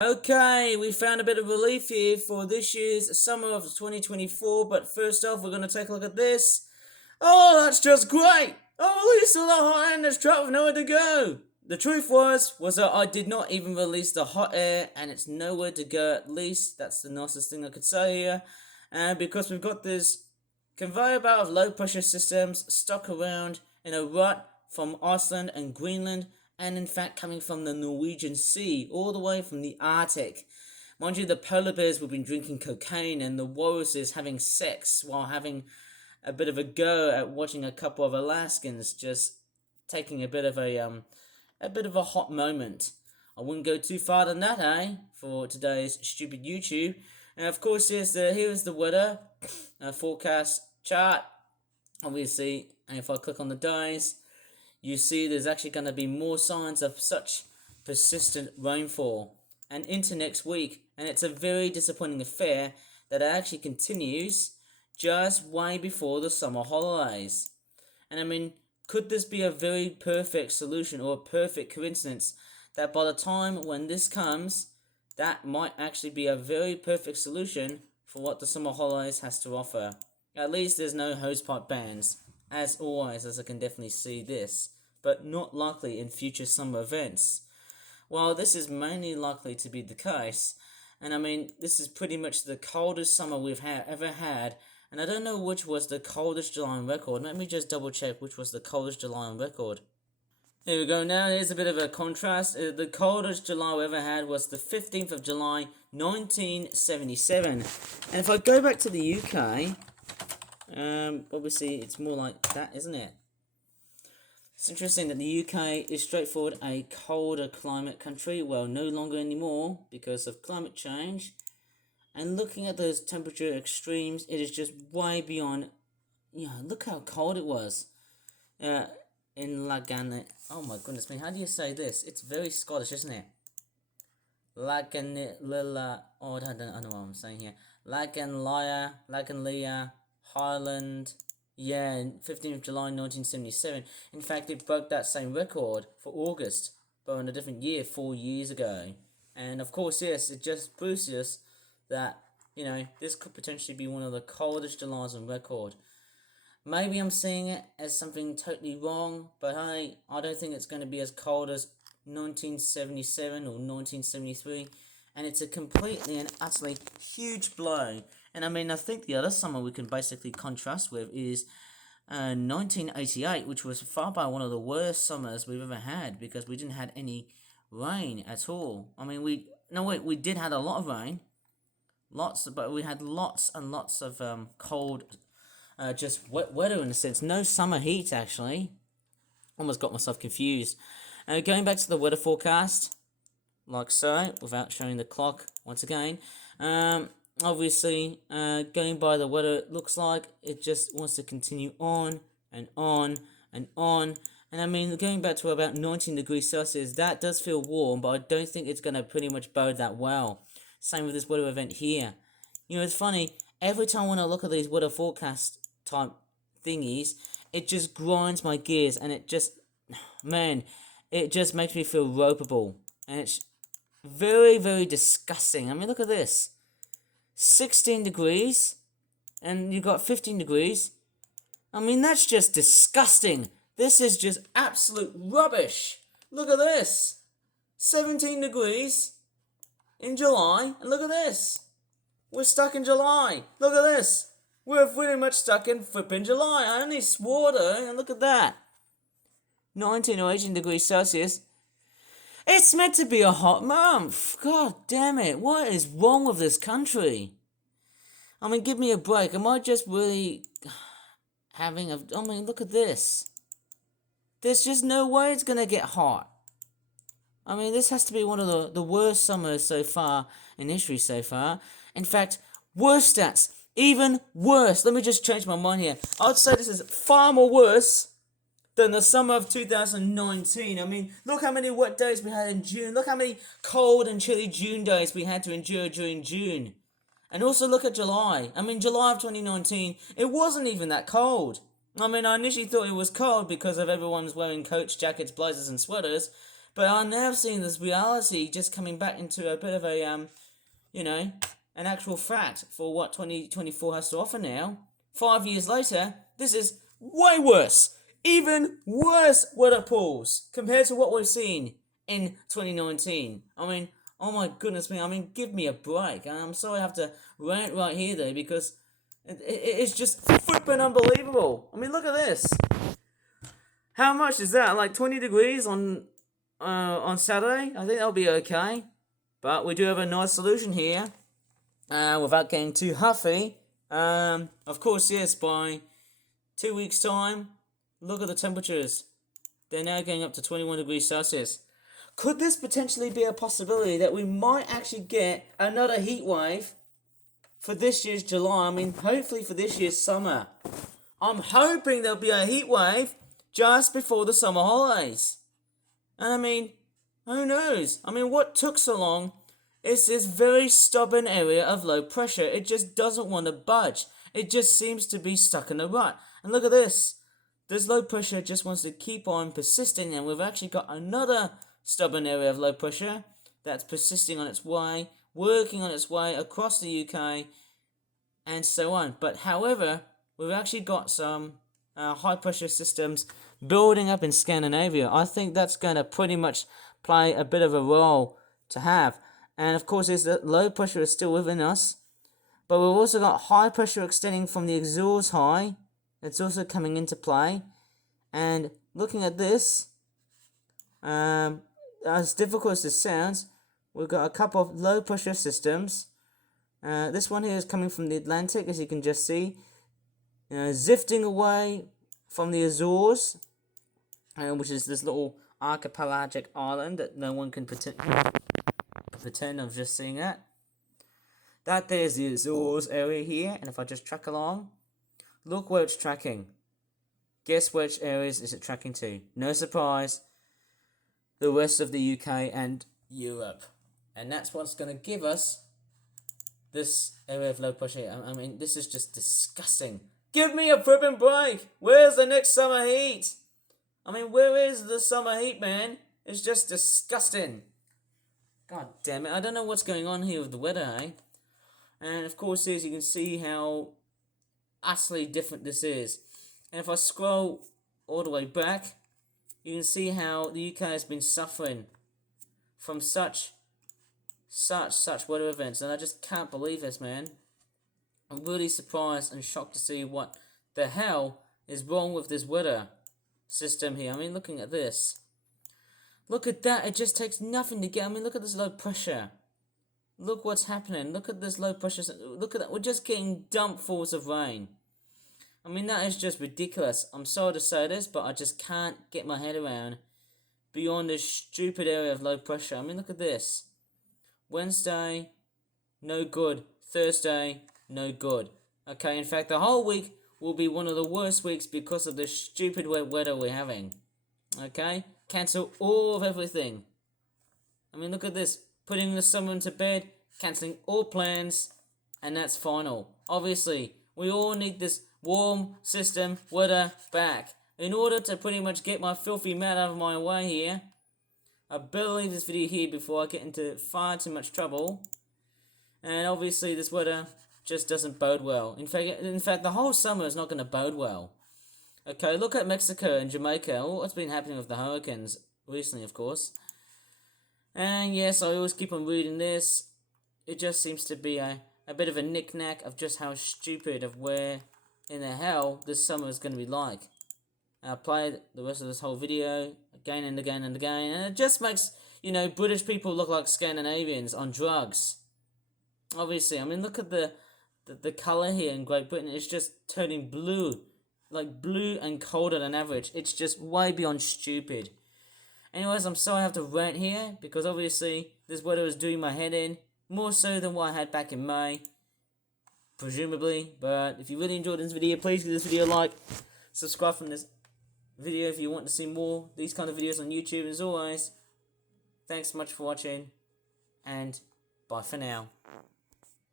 Okay, we found a bit of relief here for this year's summer of 2024, but first off, we're going to take a look at this. Oh, that's just great! Oh, release all the hot air and there's trapped with nowhere to go! The truth was that I did not even release the hot air and it's nowhere to go at least. That's the nicest thing I could say here. And because we've got this conveyor belt of low pressure systems stuck around in a rut from Iceland and Greenland, and in fact coming from the Norwegian Sea, all the way from the Arctic. Mind you, the polar bears have been drinking cocaine and the walruses having sex while having a bit of a go at watching a couple of Alaskans just taking a bit of a hot moment. I wouldn't go too far than that, for today's stupid YouTube. And of course, here's the weather forecast chart. Obviously, and if I click on the dice, you see there's actually going to be more signs of such persistent rainfall and into next week, and it's a very disappointing affair that it actually continues just way before the summer holidays. And I mean, could this be a very perfect solution or a perfect coincidence that by the time when this comes, that might actually be a very perfect solution for what the summer holidays has to offer? At least there's no hosepipe bans, as always, as I can definitely see this, but not likely in future summer events. Well, this is mainly likely to be the case, and I mean, this is pretty much the coldest summer we've ever had, and I don't know which was the coldest July on record. Let me just double check which was the coldest July on record. Here we go. Now there's a bit of a contrast. The coldest July we ever had was the 15th of July, 1977. And if I go back to the UK, obviously it's more like that, isn't it? It's interesting that the UK is straightforward a colder climate country. Well, no longer anymore because of climate change. And looking at those temperature extremes, it is just way beyond. Look how cold it was. In Lagan. Oh my goodness me, how do you say this? It's very Scottish, isn't it? Laganlilla. Oh, I don't know what I'm saying here. Laganlia, Highland. Yeah, 15th of July 1977. In fact, it broke that same record for August, but in a different year, 4 years ago. And of course, yes, it just proves us that, this could potentially be one of the coldest Julys on record. Maybe I'm seeing it as something totally wrong, but hey, I don't think it's going to be as cold as 1977 or 1973, and it's a completely and utterly huge blow. And I mean, I think the other summer we can basically contrast with is 1988, which was far by one of the worst summers we've ever had because we didn't have any rain at all. I mean, we did have a lot of rain, but we had lots and lots of cold, just wet weather in a sense. No summer heat actually. Almost got myself confused. Going back to the weather forecast, like so, without showing the clock once again. Obviously, going by the weather, it looks like it just wants to continue on and on and on. And I mean, going back to about 19 degrees Celsius, that does feel warm, but I don't think it's going to pretty much bode that well. Same with this weather event here. It's funny, every time when I look at these weather forecast type thingies, it just grinds my gears, and it just, man, it just makes me feel ropeable. And it's very, very disgusting. I mean, look at this. 16 degrees, and you got 15 degrees. I mean, that's just disgusting. This is just absolute rubbish. Look at this. 17 degrees in July, and look at this. We're stuck in July. Look at this. We're pretty much stuck in flipping July. I only swore though, and look at that. 19 or 18 degrees Celsius. It's meant to be a hot month. God damn it. What is wrong with this country? I mean, give me a break. Am I just really having a... I mean, look at this. There's just no way it's going to get hot. I mean, this has to be one of the worst summers so far in history so far. In fact, worse stats. Even worse. Let me just change my mind here. I would say this is far more worse than the summer of 2019. I mean, look how many wet days we had in June. Look how many cold and chilly June days we had to endure during June. And also look at July. I mean, July of 2019, it wasn't even that cold. I mean, I initially thought it was cold because of everyone's wearing coats, jackets, blazers and sweaters. But I'm now seeing this reality just coming back into a bit of a, an actual fact for what 2024 has to offer now. 5 years later, this is way worse. Even worse weather pools compared to what we've seen in 2019. I mean, oh my goodness me, I mean, give me a break. I'm sorry I have to rant right here though, because it's just flipping unbelievable. I mean, look at this. How much is that? Like 20 degrees on Saturday? I think that'll be okay. But we do have a nice solution here. Without getting too huffy. Of course, yes, by 2 weeks' time, look at the temperatures. They're now going up to 21 degrees Celsius. Could this potentially be a possibility that we might actually get another heat wave for this year's July? I mean, hopefully for this year's summer. I'm hoping there'll be a heat wave just before the summer holidays. And I mean, who knows? I mean, what took so long is this very stubborn area of low pressure. It just doesn't want to budge. It just seems to be stuck in a rut. And look at this. This low pressure just wants to keep on persisting, and we've actually got another stubborn area of low pressure that's persisting on its way, working on its way across the UK, and so on. But however, we've actually got some high pressure systems building up in Scandinavia. I think that's going to pretty much play a bit of a role to have. And of course, the low pressure is still within us, but we've also got high pressure extending from the Azores high. It's also coming into play. And looking at this, as difficult as this sounds, we've got a couple of low pressure systems. This one here is coming from the Atlantic, as you can just see, zifting away from the Azores, which is this little archipelagic island that no one can pretend I'm just seeing it. That there's the Azores area here, and if I just track along, look where it's tracking. Guess which areas is it tracking to? No surprise, the rest of the UK and Europe. And that's what's going to give us this area of low pressure. I mean, this is just disgusting. Give me a flipping break! Where's the next summer heat? I mean, where is the summer heat, man? It's just disgusting. God damn it, I don't know what's going on here with the weather, eh? And of course, as you can see how utterly different this is. And if I scroll all the way back, you can see how the UK has been suffering from such weather events, and I just can't believe this, man. I'm really surprised and shocked to see what the hell is wrong with this weather system here. I mean, looking at this. Look at that, it just takes nothing to get, I mean, look at this low pressure. Look what's happening, look at this low pressure, look at that, we're just getting dump falls of rain. I mean, that is just ridiculous. I'm sorry to say this, but I just can't get my head around beyond this stupid area of low pressure. I mean, look at this. Wednesday, no good. Thursday, no good. Okay, in fact, the whole week will be one of the worst weeks because of the stupid wet weather we're having. Okay? Cancel all of everything. I mean, look at this. Putting the summer to bed, cancelling all plans, and that's final. Obviously, we all need this warm system weather back. In order to pretty much get my filthy mouth out of my way here, I better leave this video here before I get into far too much trouble. And obviously this weather just doesn't bode well. In fact, the whole summer is not going to bode well. Okay, look at Mexico and Jamaica. What's been happening with the hurricanes recently, of course. And yes, I always keep on reading this. It just seems to be a bit of a knick-knack of just how stupid of where in the hell this summer is going to be like. I'll play the rest of this whole video again and again and again, and it just makes, British people look like Scandinavians on drugs. Obviously, I mean, look at the colour here in Great Britain. It's just turning blue, like blue and colder than average. It's just way beyond stupid. Anyways, I'm sorry I have to rant here, because obviously this weather is doing my head in, more so than what I had back in May, presumably. But if you really enjoyed this video, please give this video a like, subscribe from this video if you want to see more these kind of videos on YouTube. As always, thanks so much for watching, and bye for now.